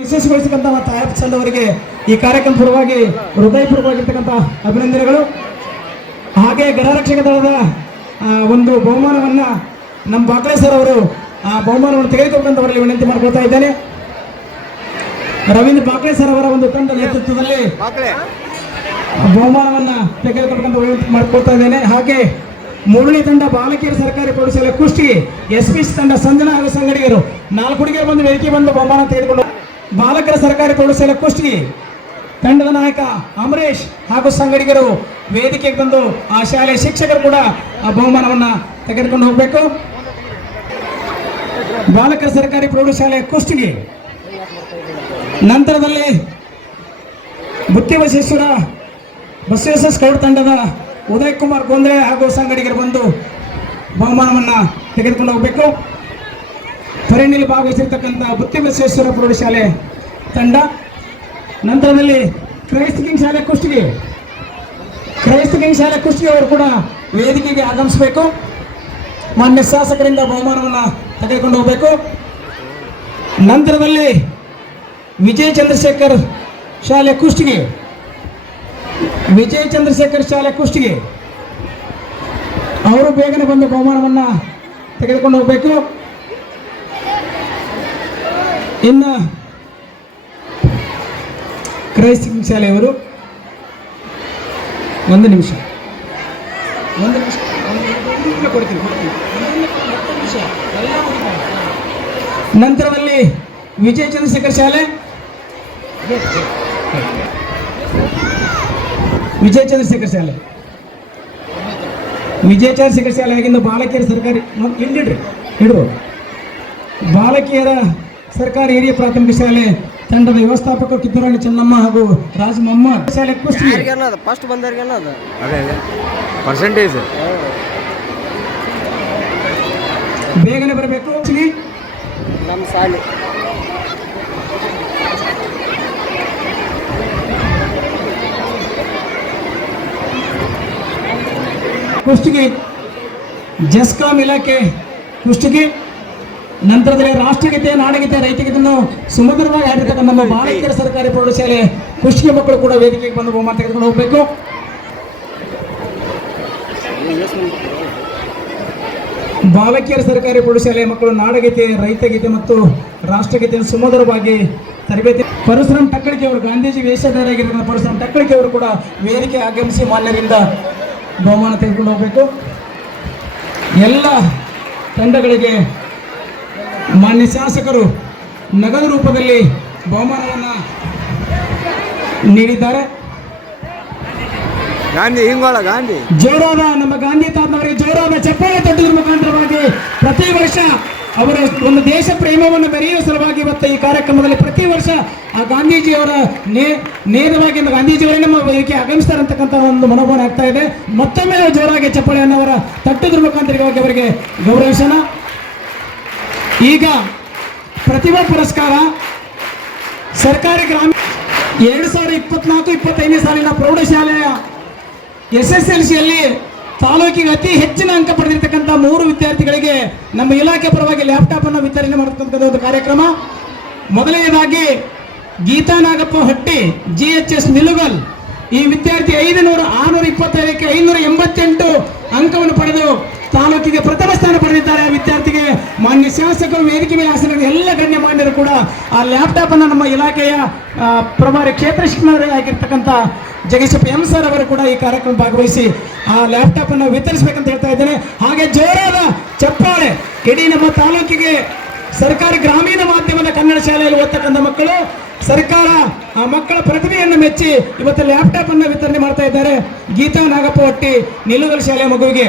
ವಿಶೇಷಗೊಳಿಸತಕ್ಕಂಥ ತಾಯಪ್ಪ ಚಂದ್ ಅವರಿಗೆ ಈ ಕಾರ್ಯಕ್ರಮ ಪರವಾಗಿ ಹೃದಯಪೂರ್ವವಾಗಿರ್ತಕ್ಕಂಥ ಅಭಿನಂದನೆಗಳು. ಹಾಗೆ ಗಣರಕ್ಷಕ ದಳದ ಒಂದು ಬಹುಮಾನವನ್ನ ನಮ್ಮ ಬಾಕ್ಲೆ ಸರ್ ಅವರು ಆ ಬಹುಮಾನವನ್ನು ತೆಗೆದುಕೊಂಡವರಲ್ಲಿ ವಿನಂತಿ ಮಾಡ್ಕೊಳ್ತಾ ಇದ್ದೇನೆ. ರವೀಂದ್ರ ಬಾಕ್ಲೆ ಸರ್ ಅವರ ಒಂದು ತಂಡ ನೇತೃತ್ವದಲ್ಲಿ ಬಹುಮಾನವನ್ನ ತೆಗೆದುಕೊಂಡಂತ ವಿನಂತಿ ಮಾಡ್ಕೊಳ್ತಾ ಇದ್ದೇನೆ. ಹಾಗೆ ಮುರಳಿ ತಂಡ ಬಾಲಕಿಯರ ಸರ್ಕಾರಿ ಪ್ರೌಢಶಾಲೆ ಕುಷ್ಟಗಿ, ಎಸ್ಪಿ ತಂಡ ಸಂಜನಾ ಹಾಗೂ ಸಂಗಡಿಗರು 4 ಹುಡುಗಿಯರು ಬಂದು ವೇದಿಕೆ ಬಂದು ಬಹುಮಾನ ತೆಗೆದುಕೊಂಡು ಬಾಲಕರ ಸರ್ಕಾರಿ ಪ್ರೌಢಶಾಲೆ ಕುಷ್ಟಗಿ ತಂಡದ ನಾಯಕ ಅಮರೇಶ್ ಹಾಗೂ ಸಂಗಡಿಗರು ವೇದಿಕೆಗೆ ಬಂದು ಆ ಶಾಲೆಯ ಶಿಕ್ಷಕರು ಕೂಡ ಆ ಬಹುಮಾನವನ್ನ ತೆಗೆದುಕೊಂಡು ಹೋಗಬೇಕು. ಬಾಲಕರ ಸರ್ಕಾರಿ ಪ್ರೌಢಶಾಲೆ ಕುಷ್ಟಗಿ ನಂತರದಲ್ಲಿ ಬುತ್ತಿಬಸವೇಶ್ವರ ಸ್ಕೌಟ್ ತಂಡದ ಉದಯ್ ಕುಮಾರ್ ಗೊಂದ್ರೆ ಹಾಗೂ ಸಂಗಡಿಗರು ಬಂದು ಬಹುಮಾನವನ್ನ ತೆಗೆದುಕೊಂಡು ಹೋಗಬೇಕು. ಪರೇಣಿಯಲ್ಲಿ ಭಾಗವಹಿಸಿರ್ತಕ್ಕಂಥ ಬುತ್ತಿಬಸವೇಶ್ವರ ಪ್ರೌಢಶಾಲೆ ತಂಡ ನಂತರದಲ್ಲಿ ಕ್ರೈಸ್ತ ಕಿಂಗ್ ಶಾಲೆ ಕುಷ್ಟಗಿ ಅವರು ಕೂಡ ವೇದಿಕೆಗೆ ಆಗಮಿಸಬೇಕು. ಮಾನ್ಯ ಶಾಸಕರಿಂದ ಬಹುಮಾನವನ್ನು ತೆಗೆದುಕೊಂಡು ಹೋಗಬೇಕು. ನಂತರದಲ್ಲಿ ವಿಜಯ ಚಂದ್ರಶೇಖರ್ ಶಾಲೆ ಕುಷ್ಟಗಿ ಅವರು ಬೇಗನೆ ಬಂದು ಬಹುಮಾನವನ್ನು ತೆಗೆದುಕೊಂಡು ಹೋಗಬೇಕು. ಇನ್ನು ಕ್ರೈಸ್ತ ಶಾಲೆಯವರು ಒಂದು ನಿಮಿಷ ನಂತರದಲ್ಲಿ ವಿಜಯ ಚಂದ್ರಶೇಖರ್ ಶಾಲೆ ಆಗಿಂದ ಬಾಲಕಿಯರ ಸರ್ಕಾರಿ ಬಾಲಕಿಯರ ಸರ್ಕಾರಿ ಹಿರಿಯ ಪ್ರಾಥಮಿಕ ಶಾಲೆ ತಂಡದ ವ್ಯವಸ್ಥಾಪಕ ಕಿತ್ತೂರಾಣಿ ಚೆನ್ನಮ್ಮ ಹಾಗೂ ರಾಜ ಮೊಹಮ್ಮದ್ ಶಾಲೆ ಫಸ್ಟ್ ಬಂದವರಿಗೆ ಬೇಗನೆ ಬರಬೇಕು. ನಮ್ಮ ಶಾಲೆ ಕುಷ್ಟಗಿ ಜಸ್ಕಾಂ ಇಲಾಖೆ ಕುಷ್ಟಗಿ ನಂತರದಲ್ಲಿ ರಾಷ್ಟ್ರಗೀತೆ, ನಾಡಗೀತೆ, ರೈತಗೀತೆಯನ್ನು ಸುಮಧುರವಾಗಿ ಹಾಡಿರ್ತಕ್ಕಂಥ ನಮ್ಮ ಬಾಲಕಿಯರ ಸರ್ಕಾರಿ ಪ್ರೌಢಶಾಲೆ ಕುಷ್ಟಗಿ ಮಕ್ಕಳು ಕೂಡ ವೇದಿಕೆಗೆ ಬಂದು ಬಹುಮಾನ ತೆಗೆದುಕೊಂಡು ಹೋಗಬೇಕು. ಬಾಲಕಿಯರ ಸರ್ಕಾರಿ ಪ್ರೌಢಶಾಲೆಯ ಮಕ್ಕಳು ನಾಡಗೀತೆ, ರೈತಗೀತೆ ಮತ್ತು ರಾಷ್ಟ್ರಗೀತೆಯನ್ನು ಸುಮಧುರವಾಗಿ ತರಬೇತಿ. ಪರಶುರಾಮ್ ಟಕ್ಕಳಿಕೆ ಅವರು ಗಾಂಧೀಜಿ ವೇಷಧಾರಿಯಾಗಿರ್ತಕ್ಕಂಥ ಪರಶುರಾಮ್ ಟಕ್ಕಳಿಕೆ ಅವರು ಕೂಡ ವೇದಿಕೆ ಆಗಮಿಸಿ ಮಾನ್ಯರಿಂದ ಬಹುಮಾನ ತೆಗೆದುಕೊಂಡು ಹೋಗಬೇಕು. ಎಲ್ಲ ತಂಡಗಳಿಗೆ ಮಾನ್ಯ ಶಾಸಕರು ನಗದು ರೂಪದಲ್ಲಿ ಬಹುಮಾನವನ್ನು ನೀಡಿದ್ದಾರೆ. ಜೋರಾದ ನಮ್ಮ ಗಾಂಧಿ ತಾತನವರಿಗೆ ಜೋರಾದ ಚಪ್ಪಾಳೆ ತಟ್ಟುವುದರ ಮುಖಾಂತರವಾಗಿ ಪ್ರತಿ ವರ್ಷ ಅವರ ಒಂದು ದೇಶ ಪ್ರೇಮವನ್ನು ಮೆರೆಯುವ ಸಲುವಾಗಿ ಇವತ್ತು ಈ ಕಾರ್ಯಕ್ರಮದಲ್ಲಿ ಪ್ರತಿ ವರ್ಷ ಆ ಗಾಂಧೀಜಿಯವರ ನೇರವಾಗಿ ಗಾಂಧೀಜಿಯವರೇ ನಮ್ಮ ವೇದಿಕೆ ಆಗಮಿಸ್ತಾರೆ ಅಂತಕ್ಕಂಥ ಒಂದು ಮನೋಭಾವನೆ ಆಗ್ತಾ ಇದೆ. ಮತ್ತೊಮ್ಮೆ ಜೋರಾಗಿ ಚಪ್ಪಾಳೆಯನ್ನು ಅವರ ತಟ್ಟುವುದರ ಮುಖಾಂತರವಾಗಿ ಅವರಿಗೆ ಗೌರವಿಸೋಣ. ಈಗ ಪ್ರತಿಭಾ ಪುರಸ್ಕಾರ ಸರ್ಕಾರಿ ಗ್ರಾಮೀಣ 2024-25ನೇ ಸಾಲಿನ ಪ್ರೌಢಶಾಲೆಯ SSLCಯಲ್ಲಿ ತಾಲೂಕಿಗೆ ಅತಿ ಹೆಚ್ಚಿನ ಅಂಕ ಪಡೆದಿರ್ತಕ್ಕಂಥ 3 ವಿದ್ಯಾರ್ಥಿಗಳಿಗೆ ನಮ್ಮ ಇಲಾಖೆ ಪರವಾಗಿ ಲ್ಯಾಪ್ಟಾಪ್ ಅನ್ನು ವಿತರಣೆ ಮಾಡತಕ್ಕಂಥ ಒಂದು ಕಾರ್ಯಕ್ರಮ. ಮೊದಲನೇದಾಗಿ ಗೀತಾ ನಾಗಪ್ಪ ಹಟ್ಟಿ GHS ನಿಲುಗಲ್, ಈ ವಿದ್ಯಾರ್ಥಿ 625ಕ್ಕೆ 588 ಅಂಕವನ್ನು ಪಡೆದು ತಾಲೂಕಿಗೆ ಪ್ರಥಮ ಸ್ಥಾನ ಪಡೆದಿದ್ದಾರೆ. ವಿದ್ಯಾರ್ಥಿಗೆ ಮಾನ್ಯ ಶಾಸಕರು, ವೇದಿಕೆ ಮೇಲೆ ಆಸನದ ಎಲ್ಲ ಗಣ್ಯಮಾನ್ಯರು ಕೂಡ ಆ ಲ್ಯಾಪ್ಟಾಪ್ ಅನ್ನು ನಮ್ಮ ಇಲಾಖೆಯ ಪ್ರಭಾರಿ ಕ್ಷೇತ್ರ ಶಿಕ್ಷಣರಾಗಿರ್ತಕ್ಕಂಥ ಜಗದೀಶಪ್ಪ ಎಂ ಸರ್ ಅವರು ಕೂಡ ಈ ಕಾರ್ಯಕ್ರಮ ಭಾಗವಹಿಸಿ ಆ ಲ್ಯಾಪ್ಟಾಪ್ ಅನ್ನು ವಿತರಿಸಬೇಕಂತ ಹೇಳ್ತಾ ಇದ್ದೇನೆ. ಹಾಗೆ ಜೋರಾದ ಚಪ್ಪಾಳೆ ಇಡೀ ನಮ್ಮ ತಾಲೂಕಿಗೆ ಸರ್ಕಾರಿ ಗ್ರಾಮೀಣ ಮಾಧ್ಯಮದ ಕನ್ನಡ ಶಾಲೆಯಲ್ಲಿ ಓದ್ತಕ್ಕಂಥ ಮಕ್ಕಳು ಸರ್ಕಾರ ಆ ಮಕ್ಕಳ ಪ್ರತಿಭೆಯನ್ನು ಮೆಚ್ಚಿ ಇವತ್ತು ಲ್ಯಾಪ್ಟಾಪ್ ಅನ್ನು ವಿತರಣೆ ಮಾಡ್ತಾ ಇದ್ದಾರೆ. ಗೀತಾ ನಾಗಪ್ಪ ಹಟ್ಟಿ ನಿಲುಗಲ್ ಶಾಲೆಯ ಮಗುವಿಗೆ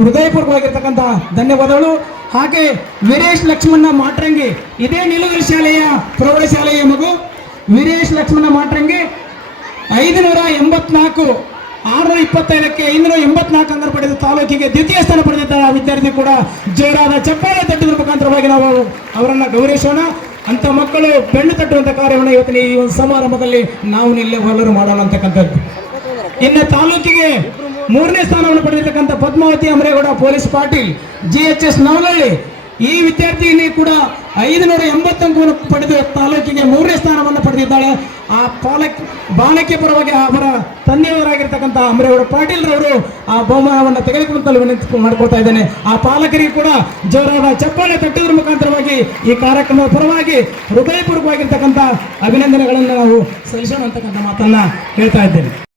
ಹೃದಯಪೂರ್ವಕವಾಗಿರ್ತಕ್ಕಂಥ ಧನ್ಯವಾದಗಳು. ಹಾಗೆ ವೀರೇಶ್ ಲಕ್ಷ್ಮಣ ಮಾಟ್ರಂಗಿ, ಇದೇ ನಿಲುಗಲ್ ಶಾಲೆಯ ಪ್ರೌಢಶಾಲೆಯ ಮಗು ವೀರೇಶ್ ಲಕ್ಷ್ಮಣ ಮಾಟ್ರಂಗಿ 584 625ಕ್ಕೆ 584 ಅಂಕ ಪಡೆದು ತಾಲೂಕಿಗೆ ದ್ವಿತೀಯ ಸ್ಥಾನ ಪಡೆದಿದ್ದಾರೆ. ಆ ವಿದ್ಯಾರ್ಥಿ ಕೂಡ ಜೋರಾದ ಚಪ್ಪಾಳೆ ತಟ್ಟುವುದರ ಮುಖಾಂತರವಾಗಿ ನಾವು ಅವರನ್ನು ಗೌರವಿಸೋಣ. ಅಂತ ಮಕ್ಕಳು ಬೆನ್ನು ತಟ್ಟುವಂಥ ಕಾರ್ಯವನ್ನು ಇವತ್ತಿನ ಈ ಒಂದು ಸಮಾರಂಭದಲ್ಲಿ ನಾವು ಎಲ್ಲರೂ ಮಾಡೋಣ ಅಂತಕ್ಕಂಥದ್ದು. ಇನ್ನು ತಾಲೂಕಿಗೆ 3ನೇ ಸ್ಥಾನವನ್ನು ಪಡೆದಿರ್ತಕ್ಕಂಥ ಪದ್ಮಾವತಿ ಅಮರೇಗೌಡ ಪೊಲೀಸ್ ಪಾಟೀಲ್ GHS ನವಲಹಳ್ಳಿ ಈ ವಿದ್ಯಾರ್ಥಿನಿ ಕೂಡ 580 ಅಂಕವನ್ನು ಪಡೆದು ತಾಲೂಕಿಗೆ 3ನೇ ಸ್ಥಾನವನ್ನು ಪಡೆದಿದ್ದಾಳೆ. ಆ ಬಾಲಕಿ ಪರವಾಗಿ ಅವರ ತಂದೆಯವರಾಗಿರ್ತಕ್ಕಂಥ ಅಮರೇಗೌಡ ಪಾಟೀಲ್ ರವರು ಆ ಬಹುಮಾನವನ್ನು ತೆಗೆದುಕೊಳ್ಳಲು ವಿನಂತಿ ಮಾಡಿಕೊಳ್ತಾ ಇದ್ದೇನೆ. ಆ ಪಾಲಕರಿಗೆ ಕೂಡ ಜೋರಾದ ಚಪ್ಪಾಳೆ ತಟ್ಟುವುದರ ಮುಖಾಂತರವಾಗಿ ಈ ಕಾರ್ಯಕ್ರಮದ ಪರವಾಗಿ ಹೃದಯಪೂರ್ವಕವಾಗಿರ್ತಕ್ಕಂಥ ಅಭಿನಂದನೆಗಳನ್ನು ನಾವು ಸಲ್ಲಿಸೋಣ ಅಂತಕ್ಕಂಥ ಮಾತನ್ನ ಹೇಳ್ತಾ ಇದ್ದೇನೆ.